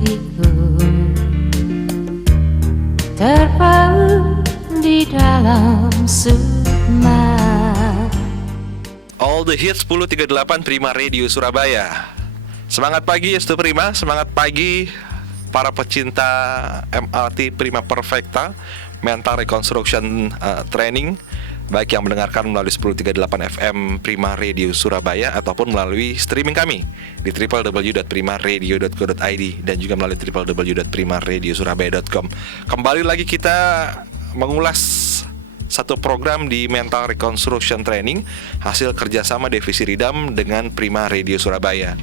hatiku terpaut di dalam sukma. All the hits 1038 Prima Radio Surabaya. Semangat pagi Yestu Prima, semangat pagi para pecinta MRT Prima Perfecta Mental Reconstruction Training, baik yang mendengarkan melalui 1038 FM Prima Radio Surabaya ataupun melalui streaming kami di www.primaradio.co.id dan juga melalui www.primaradiosurabaya.com. Kembali lagi kita mengulas satu program di Mental Reconstruction Training, hasil kerjasama Divisi Ridam dengan Prima Radio Surabaya.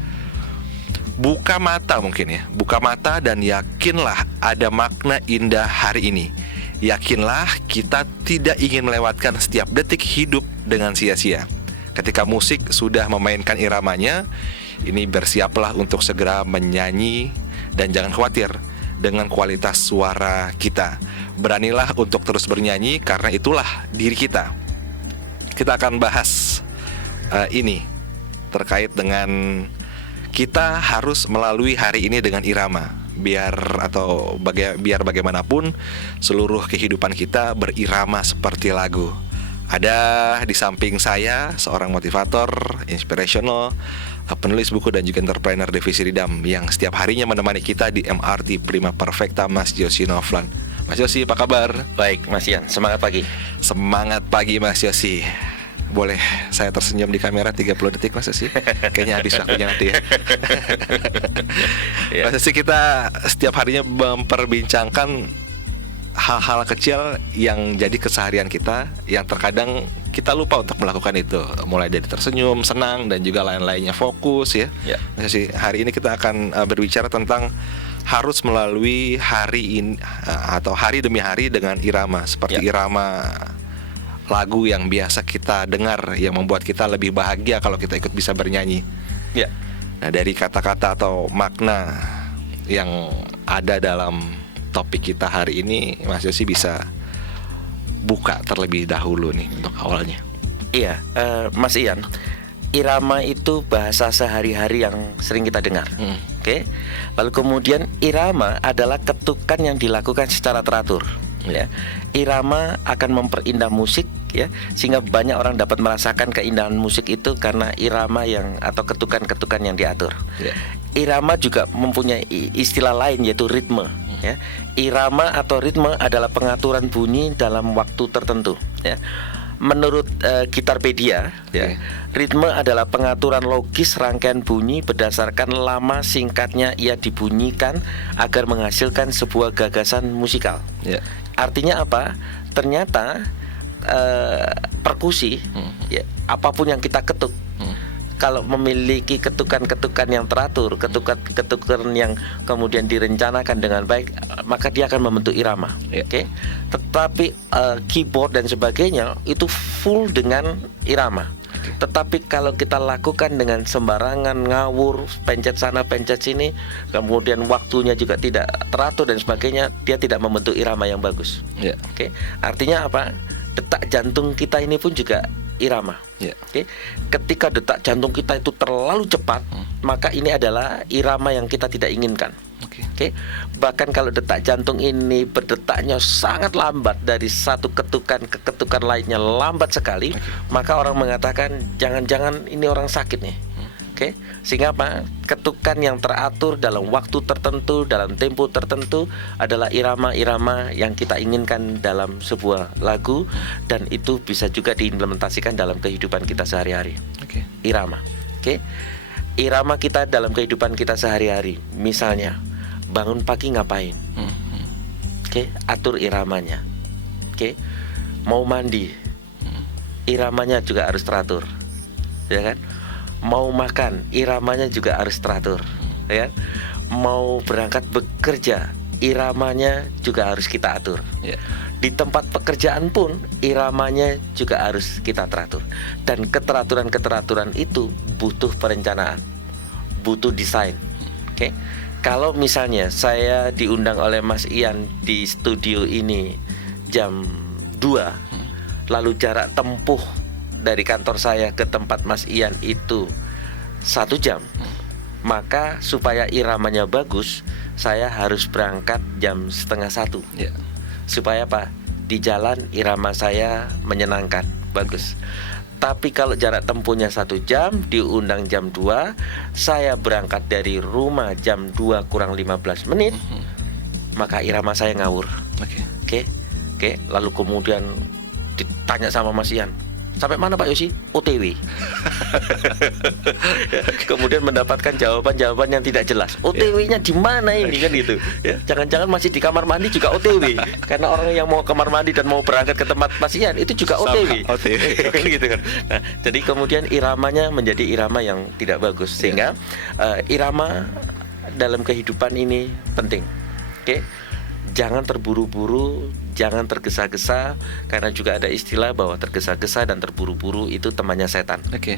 Buka mata mungkin ya, buka mata dan yakinlah ada makna indah hari ini. Yakinlah kita tidak ingin melewatkan setiap detik hidup dengan sia-sia. Ketika musik sudah memainkan iramanya, ini bersiaplah untuk segera menyanyi dan jangan khawatir dengan kualitas suara kita. Beranilah untuk terus bernyanyi karena itulah diri kita. Kita akan bahas ini terkait dengan kita harus melalui hari ini dengan irama. Biar bagaimanapun seluruh kehidupan kita berirama seperti lagu. Ada di samping saya seorang motivator, inspirational, penulis buku dan juga entrepreneur Divisi Ridam yang setiap harinya menemani kita di MRT Prima Perfecta, Mas Yosi Novlan. Mas Yosi, apa kabar? Baik, Mas Ian, semangat pagi. Semangat pagi, Mas Yosi. Boleh saya tersenyum di kamera 30 detik, Mas Yosi? Kayaknya habis waktunya nanti ya. Mas Yosi, kita setiap harinya memperbincangkan hal-hal kecil yang jadi keseharian kita, yang terkadang kita lupa untuk melakukan itu. Mulai dari tersenyum, senang, dan juga lain-lainnya, fokus ya. Mas Yosi, hari ini kita akan berbicara tentang harus melalui hari ini atau hari demi hari dengan irama, seperti irama lagu yang biasa kita dengar, yang membuat kita lebih bahagia kalau kita ikut bisa bernyanyi. Nah, dari kata-kata atau makna yang ada dalam topik kita hari ini, Mas Yosi bisa buka terlebih dahulu nih untuk awalnya. Iya, Mas Ian, irama itu bahasa sehari-hari yang sering kita dengar. Oke. Lalu kemudian irama adalah ketukan yang dilakukan secara teratur. Ya. Irama akan memperindah musik ya, sehingga banyak orang dapat merasakan keindahan musik itu karena irama yang atau ketukan-ketukan yang diatur. Irama juga mempunyai istilah lain yaitu ritme. Ya. Irama atau ritme adalah pengaturan bunyi dalam waktu tertentu. Ya. Menurut Gitarpedia, ritme adalah pengaturan logis rangkaian bunyi berdasarkan lama singkatnya ia dibunyikan agar menghasilkan sebuah gagasan musikal. Artinya apa? Ternyata perkusi, apapun yang kita ketuk, kalau memiliki ketukan-ketukan yang teratur, ketukan yang kemudian direncanakan dengan baik, maka dia akan membentuk irama. Tetapi keyboard dan sebagainya itu full dengan irama. Tetapi kalau kita lakukan dengan sembarangan, ngawur, pencet sana, pencet sini, kemudian waktunya juga tidak teratur dan sebagainya, dia tidak membentuk irama yang bagus. Artinya apa? Detak jantung kita ini pun juga irama. Ketika detak jantung kita itu terlalu cepat, maka ini adalah irama yang kita tidak inginkan. Bahkan kalau detak jantung ini berdetaknya sangat lambat, dari satu ketukan ke ketukan lainnya lambat sekali, maka orang mengatakan jangan-jangan ini orang sakit nih. Sehingga apa? Ketukan yang teratur dalam waktu tertentu, dalam tempo tertentu adalah irama-irama yang kita inginkan dalam sebuah lagu, dan itu bisa juga diimplementasikan dalam kehidupan kita sehari-hari. Irama. Irama kita dalam kehidupan kita sehari-hari. Misalnya bangun pagi ngapain? Atur iramanya. Mau mandi, iramanya juga harus teratur. Ya kan? Mau makan, iramanya juga harus teratur, ya. Mau berangkat bekerja, iramanya juga harus kita atur. Di tempat pekerjaan pun iramanya juga harus kita teratur. Dan keteraturan-keteraturan itu butuh perencanaan, butuh desain. Kalau misalnya saya diundang oleh Mas Ian di studio ini jam 2, lalu jarak tempuh dari kantor saya ke tempat Mas Ian itu 1 jam, maka supaya iramanya bagus, saya harus berangkat jam 12:30. Ya. Supaya apa? Di jalan irama saya menyenangkan, bagus. Tapi kalau jarak tempuhnya 1 jam, diundang jam 2, saya berangkat dari rumah jam 2 kurang 15 menit, maka irama saya ngawur. Oke. Oke. Lalu kemudian ditanya sama Mas Ian, sampai mana Pak Yosi? OTW. Kemudian mendapatkan jawaban-jawaban yang tidak jelas. OTW-nya di mana ini kan gitu. Ya, jangan-jangan masih di kamar mandi juga OTW. Karena orang yang mau kamar mandi dan mau berangkat ke tempat pasien itu juga OTW. Kan gitu kan. Nah, jadi kemudian iramanya menjadi irama yang tidak bagus, sehingga irama dalam kehidupan ini penting. Oke. Jangan terburu-buru, jangan tergesa-gesa, karena juga ada istilah bahwa tergesa-gesa dan terburu-buru itu temannya setan. Oke.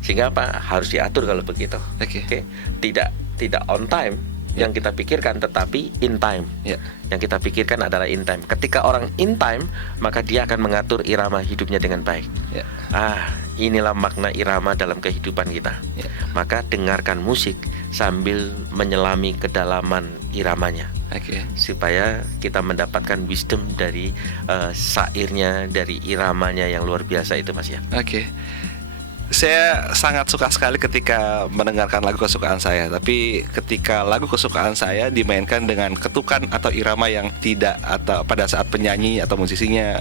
Sehingga apa? Harus diatur kalau begitu. Oke. Tidak on time yang kita pikirkan, tetapi in time. Yang kita pikirkan adalah in time. Ketika orang in time, maka dia akan mengatur irama hidupnya dengan baik. Inilah makna irama dalam kehidupan kita. Maka dengarkan musik sambil menyelami kedalaman iramanya. Supaya kita mendapatkan wisdom dari syairnya, dari iramanya yang luar biasa itu, Mas ya. Saya sangat suka sekali ketika mendengarkan lagu kesukaan saya. Tapi ketika lagu kesukaan saya dimainkan dengan ketukan atau irama yang tidak, atau pada saat penyanyi atau musisinya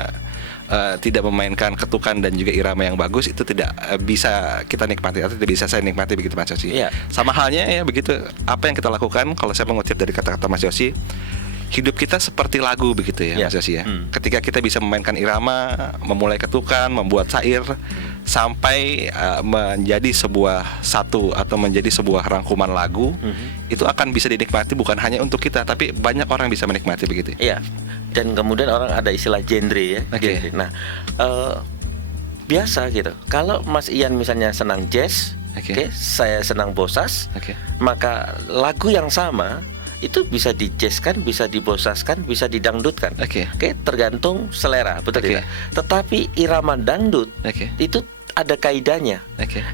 tidak memainkan ketukan dan juga irama yang bagus, itu tidak bisa kita nikmati atau tidak bisa saya nikmati, begitu Mas Yosi. Sama halnya ya begitu apa yang kita lakukan. Kalau saya mengutip dari kata-kata Mas Yosi, hidup kita seperti lagu begitu ya, Mas Yosi ya. Ketika kita bisa memainkan irama, memulai ketukan, membuat syair sampai menjadi sebuah satu atau menjadi sebuah rangkuman lagu, itu akan bisa dinikmati bukan hanya untuk kita, tapi banyak orang bisa menikmati begitu. Dan kemudian orang ada istilah genre ya. Nah, biasa gitu. Kalau Mas Ian misalnya senang jazz, saya senang bosas, maka lagu yang sama itu bisa dijazzkan, bisa dibosaskan, bisa didangdutkan. Tergantung selera, betul tidak? Tetapi irama dangdut itu ada kaidahnya.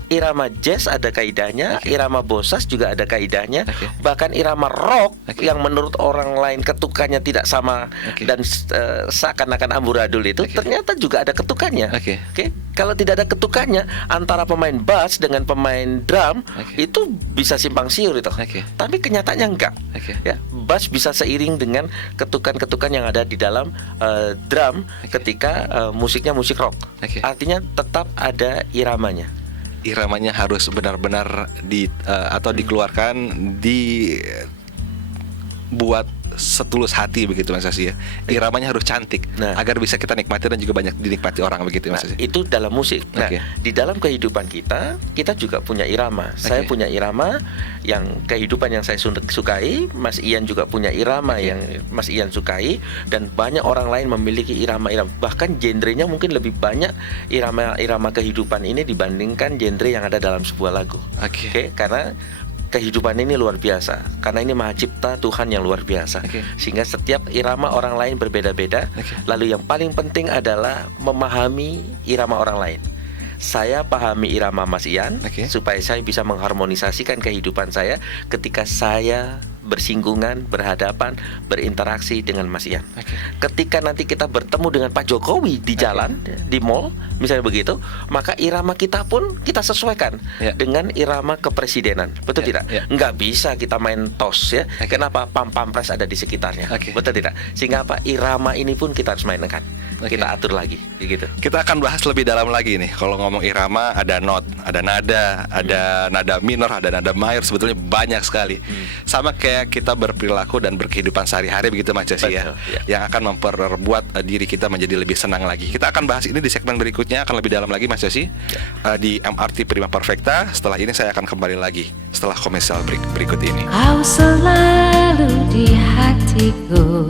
Irama jazz ada kaidahnya, irama bosas juga ada kaidahnya. Bahkan irama rock yang menurut orang lain ketukannya tidak sama dan seakan-akan amburadul itu ternyata juga ada ketukannya. Kalau tidak ada ketukannya antara pemain bass dengan pemain drum itu bisa simpang siur itu. Tapi kenyataannya enggak. Ya, bass bisa seiring dengan ketukan-ketukan yang ada di dalam drum ketika musiknya musik rock. Artinya tetap ada iramanya. Iramanya harus benar-benar atau dikeluarkan, dibuat setulus hati begitu Mas Yosi ya. Iramanya harus cantik agar bisa kita nikmati dan juga banyak dinikmati orang begitu Mas Yosi. Itu dalam musik. Di dalam kehidupan kita juga punya irama. Saya punya irama yang kehidupan yang saya sukai, Mas Ian juga punya irama yang Mas Ian sukai, dan banyak orang lain memiliki irama-irama. Bahkan genrenya mungkin lebih banyak irama kehidupan ini dibandingkan genre yang ada dalam sebuah lagu. Karena kehidupan ini luar biasa, karena ini maha cipta Tuhan yang luar biasa. Sehingga setiap irama orang lain berbeda-beda. Lalu yang paling penting adalah memahami irama orang lain. Saya pahami irama Mas Ian supaya saya bisa mengharmonisasikan kehidupan saya ketika saya bersinggungan, berhadapan, berinteraksi dengan Mas Ian. Ketika nanti kita bertemu dengan Pak Jokowi di jalan, di mall, misalnya begitu, maka irama kita pun kita sesuaikan dengan irama kepresidenan. Betul tidak? Nggak bisa kita main tos ya. Kenapa? Pampres ada di sekitarnya. Betul tidak? Sehingga apa? Irama ini pun kita harus mainkan. Kita atur lagi, gitu. Kita akan bahas lebih dalam lagi nih. Kalau ngomong irama, ada not, ada nada, ada nada minor, ada nada mayor. Sebetulnya banyak sekali. Sama kayak kita berperilaku dan berkehidupan sehari-hari begitu Mas Yosi ya. Yang akan memperbuat diri kita menjadi lebih senang lagi. Kita akan bahas ini di segmen berikutnya, akan lebih dalam lagi Mas Yosi, di MRT Prima Perfecta. Setelah ini saya akan kembali lagi setelah komersial break berikut ini. Kau selalu di hatiku.